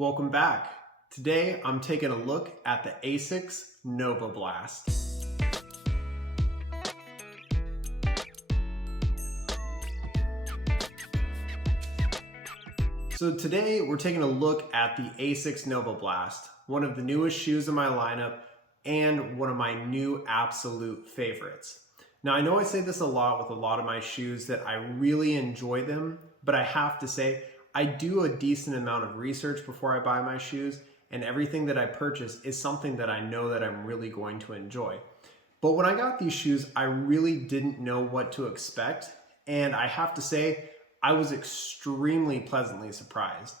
Welcome back. Today I'm taking a look at the Asics Novablast. So today we're taking a look at the Asics Novablast, one of the newest shoes in my lineup and one of my new absolute favorites. Now I know I say this a lot with a lot of my shoes that I really enjoy them, but I have to say I do a decent amount of research before I buy my shoes, and everything that I purchase is something that I know that I'm really going to enjoy. But when I got these shoes, I really didn't know what to expect, and I have to say I was extremely pleasantly surprised.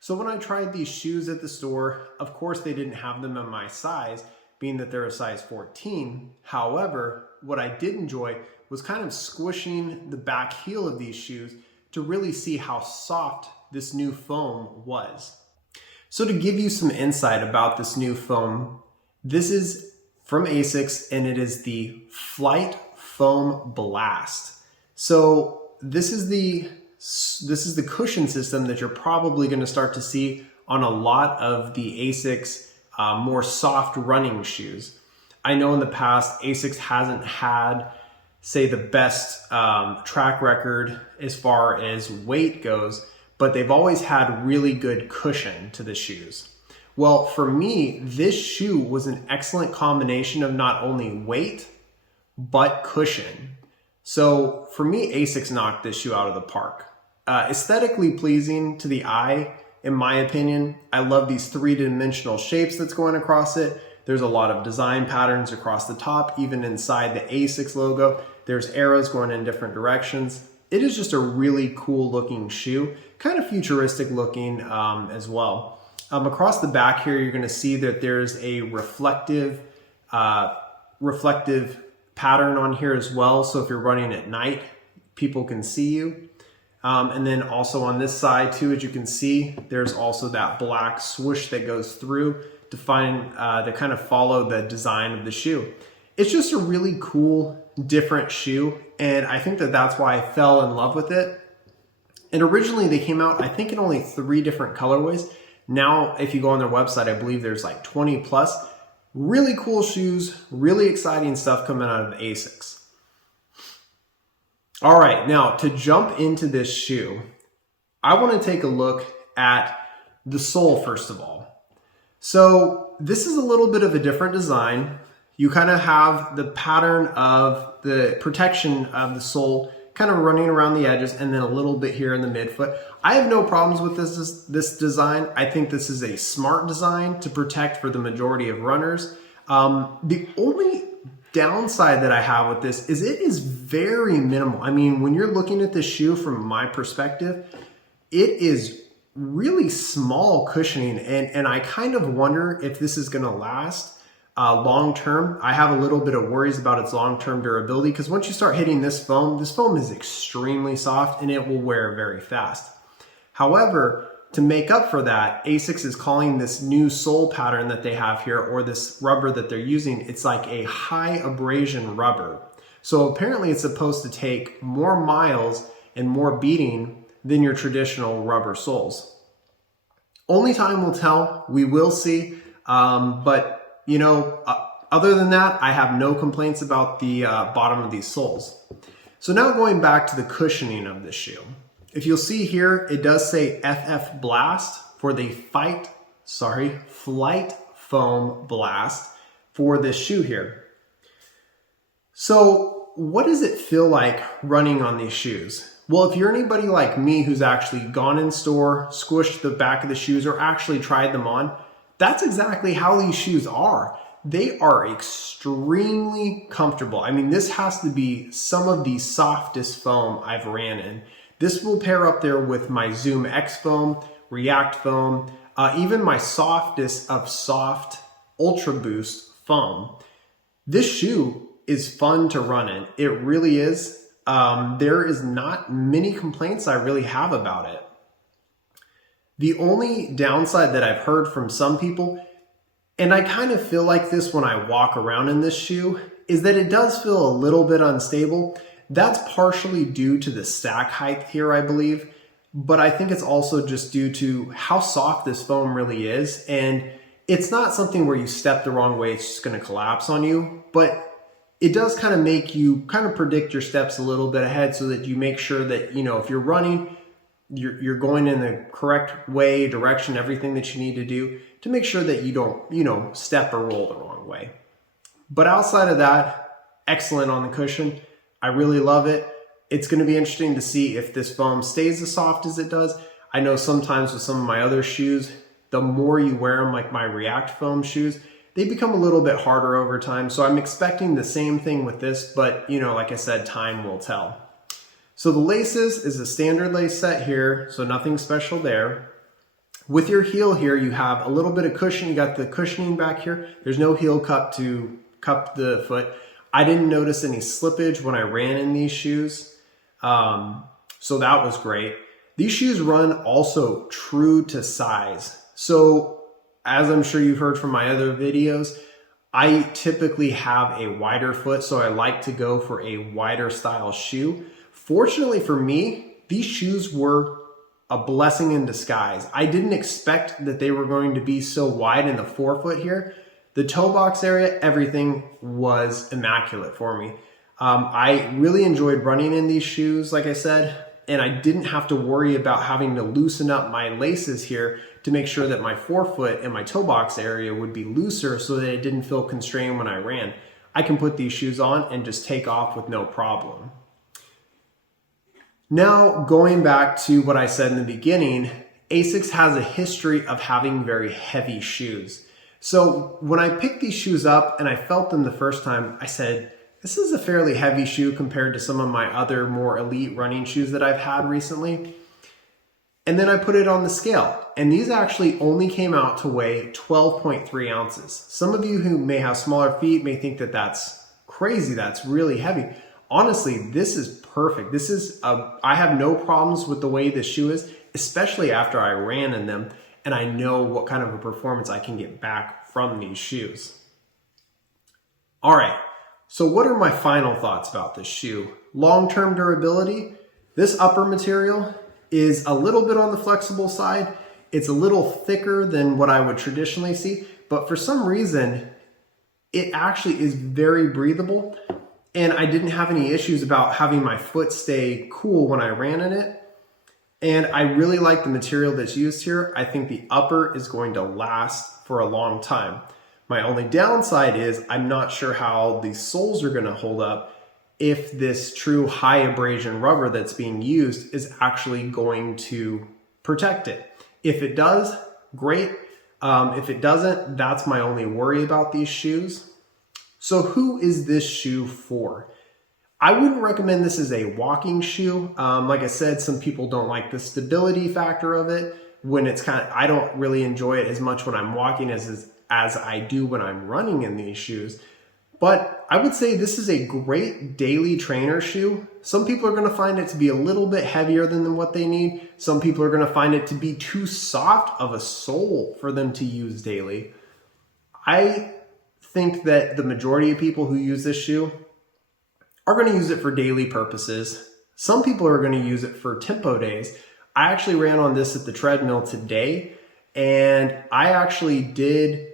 So when I tried these shoes at the store, of course they didn't have them in my size, being that they're a size 14. However, what I did enjoy was kind of squishing the back heel of these shoes to really see how soft this new foam was. So to give you some insight about this new foam, this is from Asics and it is the Flight Foam Blast. So this is the cushion system that you're probably going to start to see on a lot of the Asics more soft running shoes. I know in the past Asics hasn't had, say, the best track record as far as weight goes, but they've always had really good cushion to the shoes. Well, for me, this shoe was an excellent combination of not only weight, but cushion. So for me, Asics knocked this shoe out of the park. Aesthetically pleasing to the eye, in my opinion. I love these three-dimensional shapes that's going across it. There's a lot of design patterns across the top, even inside the Asics logo. There's arrows going in different directions. It is just a really cool looking shoe, kind of futuristic looking as well. Across the back here, you're gonna see that there's a reflective pattern on here as well. So if you're running at night, people can see you. And then also on this side too, as you can see, there's also that black swoosh that goes through to kind of follow the design of the shoe. It's just a really cool, different shoe, and I think that that's why I fell in love with it. And originally they came out, I think, in only 3 different colorways. Now, if you go on their website, I believe there's like 20 plus. Really cool shoes, really exciting stuff coming out of Asics. All right, now to jump into this shoe, I want to take a look at the sole first of all. So this is a little bit of a different design. You kind of have the pattern of the protection of the sole kind of running around the edges and then a little bit here in the midfoot. I have no problems with this design. I think this is a smart design to protect for the majority of runners. The only downside that I have with this is it is very minimal. I mean, when you're looking at this shoe from my perspective, it is really small cushioning, and I kind of wonder if this is going to last long term. I have a little bit of worries about its long-term durability because once you start hitting this foam is extremely soft and it will wear very fast. However, to make up for that, Asics is calling this new sole pattern that they have here, or this rubber that they're using, it's like a high abrasion rubber. So apparently it's supposed to take more miles and more beating than your traditional rubber soles. Only time will tell. We will see. But you know, other than that, I have no complaints about the bottom of these soles. So now going back to the cushioning of this shoe. If you'll see here, it does say FF Blast for the Flight Foam Blast for this shoe here. So what does it feel like running on these shoes? Well, if you're anybody like me who's actually gone in store, squished the back of the shoes, or actually tried them on, that's exactly how these shoes are. They are extremely comfortable. I mean, this has to be some of the softest foam I've ran in. This will pair up there with my Zoom X foam, React foam, even my softest of soft Ultra Boost foam. This shoe is fun to run in. It really is. There is not many complaints I really have about it. The only downside that I've heard from some people, and I kind of feel like this when I walk around in this shoe, is that it does feel a little bit unstable. That's partially due to the stack height here, I believe. but I think it's also just due to how soft this foam really is. And it's not something where you step the wrong way, it's just going to collapse on you, but it does kind of make you kind of predict your steps a little bit ahead so that you make sure that, you know, if you're running, you're going in the correct way, direction, everything that you need to do to make sure that you don't, you know, step or roll the wrong way. But outside of that, excellent on the cushion. I really love it. It's going to be interesting to see if this foam stays as soft as it does. I know sometimes with some of my other shoes, the more you wear them, like my React foam shoes, they become a little bit harder over time. So I'm expecting the same thing with this, but you know, like I said, time will tell. So the laces is a standard lace set here, so nothing special there. With your heel here, you have a little bit of cushion. You got the cushioning back here. There's no heel cup to cup the foot. I didn't notice any slippage when I ran in these shoes, so that was great. These shoes run also true to size. So as I'm sure you've heard from my other videos, I typically have a wider foot, so I like to go for a wider style shoe. Fortunately for me, these shoes were a blessing in disguise. I didn't expect that they were going to be so wide in the forefoot here. The toe box area, everything was immaculate for me. I really enjoyed running in these shoes, like I said, and I didn't have to worry about having to loosen up my laces here to make sure that my forefoot and my toe box area would be looser so that it didn't feel constrained when I ran. I can put these shoes on and just take off with no problem. Now, going back to what I said in the beginning, Asics has a history of having very heavy shoes. So when I picked these shoes up and I felt them the first time, I said, this is a fairly heavy shoe compared to some of my other more elite running shoes that I've had recently. And then I put it on the scale, and these actually only came out to weigh 12.3 ounces. Some of you who may have smaller feet may think that that's crazy, that's really heavy. Honestly, this is perfect. I have no problems with the way this shoe is, especially after I ran in them, and I know what kind of a performance I can get back from these shoes. All right, so what are my final thoughts about this shoe? Long-term durability, this upper material is a little bit on the flexible side. It's a little thicker than what I would traditionally see, but for some reason, it actually is very breathable, and I didn't have any issues about having my foot stay cool when I ran in it. And I really like the material that's used here. I think the upper is going to last for a long time. My only downside is I'm not sure how the soles are going to hold up if this true high abrasion rubber that's being used is actually going to protect it. If it does, great. If it doesn't, that's my only worry about these shoes. So who is this shoe for? I wouldn't recommend this as a walking shoe. Like I said, some people don't like the stability factor of it. When it's I don't really enjoy it as much when I'm walking as I do when I'm running in these shoes. But I would say this is a great daily trainer shoe. Some people are going to find it to be a little bit heavier than what they need. Some people are going to find it to be too soft of a sole for them to use daily. I think that the majority of people who use this shoe are going to use it for daily purposes. Some people are going to use it for tempo days. I actually ran on this at the treadmill today, and I actually did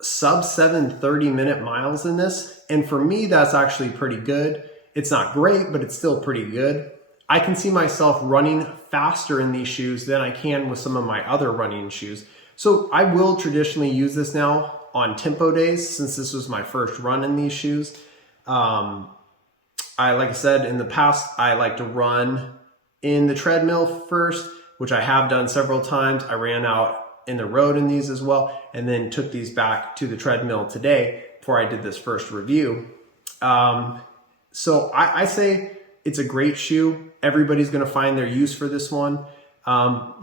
sub 7 30-minute miles in this. And for me, that's actually pretty good. It's not great, but it's still pretty good. I can see myself running faster in these shoes than I can with some of my other running shoes. So I will traditionally use this now on tempo days, since this was my first run in these shoes. Like I said, in the past, I like to run in the treadmill first, which I have done several times. I ran out in the road in these as well, and then took these back to the treadmill today before I did this first review. So I say it's a great shoe. Everybody's going to find their use for this one.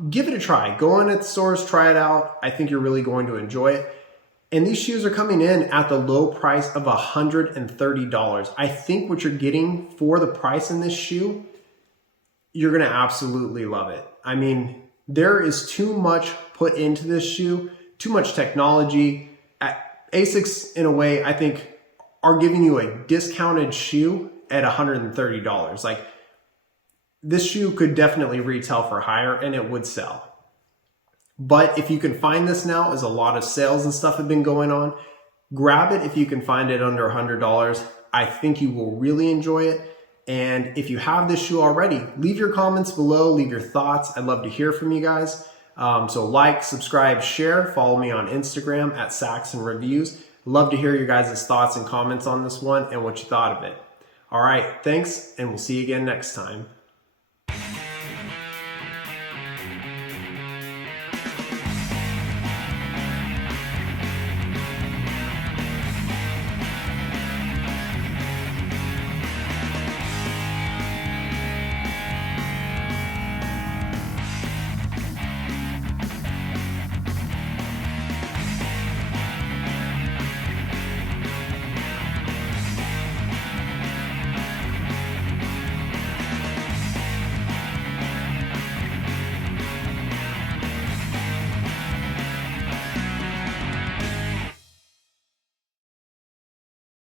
Give it a try. Go in at the stores, try it out. I think you're really going to enjoy it. And these shoes are coming in at the low price of $130. I think what you're getting for the price in this shoe, you're going to absolutely love it. I mean, there is too much put into this shoe, too much technology. Asics, in a way, I think, are giving you a discounted shoe at $130. Like, this shoe could definitely retail for higher and it would sell. But if you can find this now, as a lot of sales and stuff have been going on, grab it if you can find it under $100. I think you will really enjoy it. And if you have this shoe already, leave your comments below, leave your thoughts. I'd love to hear from you guys. So like, subscribe, share, follow me on Instagram at Saxon Reviews. Love to hear your guys' thoughts and comments on this one and what you thought of it. All right, thanks, and we'll see you again next time.